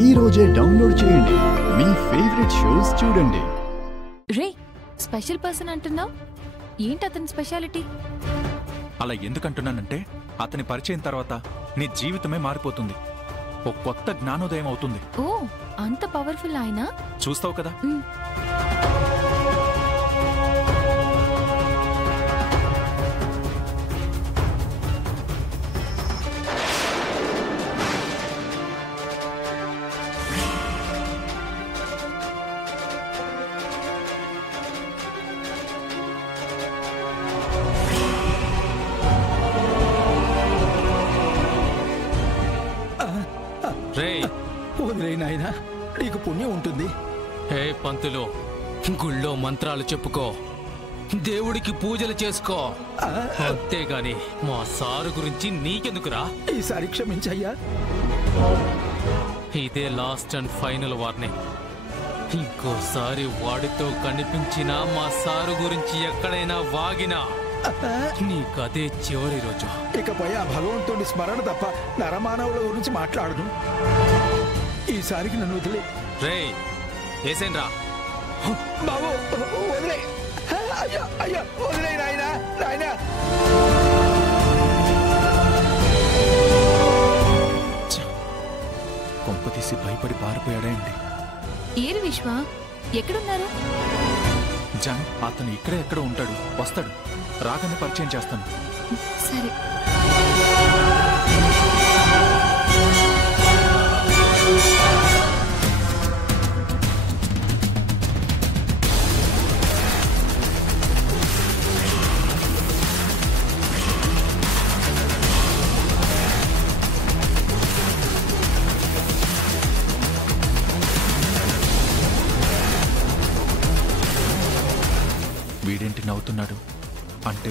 ఈ రోజే డౌన్లోడ్ చేయండి. మీ ఫేవరెట్ షోస్ చూడండి. రే, స్పెషల్ పర్సన్ అంటున్నావు, ఏంటి అతని స్పెషాలిటీ? అలా ఎందుకంటున్నానంటే అతని పరిచయం తర్వాత నీ జీవితమే మారిపోతుంది. ఓ కొత్త జ్ఞానోదయం అవుతుంది. ఓ, అంత పవర్ఫుల్ ఆయన? చూస్తావు కదా. నాయనా, నీకు పుణ్యం ఉంటుంది. హే పంతులు, గుళ్ళో మంత్రాలు చెప్పుకో, దేవుడికి పూజలు చేసుకో, అంతేగాని మా సారు గురించి నీకెందుకురా? ఈసారి క్షమించయ్యా. ఇదే లాస్ట్ అండ్ ఫైనల్ వార్నింగ్. ఇంకోసారి వాడితో కనిపించినా మా సారు గురించి ఎక్కడైనా వాగినా నీకదే చివరి రోజు. ఇకపై ఆ భగవంతుడి స్మరణ తప్ప నరమానవుల గురించి మాట్లాడను. ఈసారికి నన్ను వదిలే. రే, ఏసేన్రా బాబు, వదిలే. అయ్యా అయ్యా, వదిలే నాయనా, నాయనా. కొంప తీసి భయపడి పారిపోయాడేంటి? ఏరు విశ్వ, ఎక్కడున్నారు? జన్, అతను ఇక్కడే ఎక్కడ ఉంటాడు. వస్తాడు, రాగానే పరిచయం చేస్తాను. సరే. వీడేంటి నవ్వుతున్నాడు? అంటే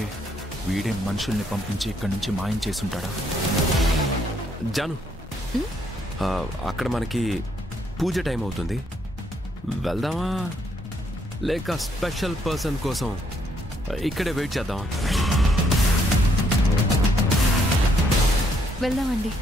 వీడే మనుషుల్ని పంపించి ఇక్కడి నుంచి మాయం చేసుంటాడా? జాను, అక్కడ మనకి పూజ టైం అవుతుంది, వెళ్దామా లేక స్పెషల్ పర్సన్ కోసం ఇక్కడే వెయిట్ చేద్దామా? వెళ్దామండి.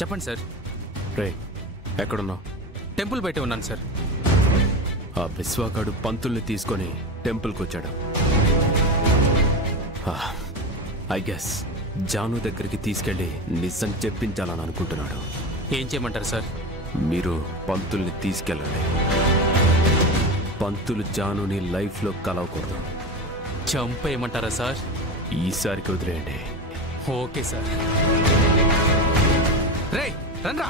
చెప్పండి సార్. రే, ఎక్కడున్నావు? టెంపుల్ బయట ఉన్నాను సార్. ఆ విశ్వాకాడు పంతుల్ని తీసుకొని టెంపుల్కి వచ్చాడు. ఐ గెస్ జాను దగ్గరికి తీసుకెళ్ళి నిజం చెప్పించాలని అనుకుంటున్నాడు. ఏం చేయమంటారు సార్? మీరు పంతుల్ని తీసుకెళ్ళండి. పంతులు జానుని లైఫ్లో కలవకూడదు. చంపేయమంటారా సార్? ఈసారికి వదిలేయండి. Okay sir. రే, రండ్రా.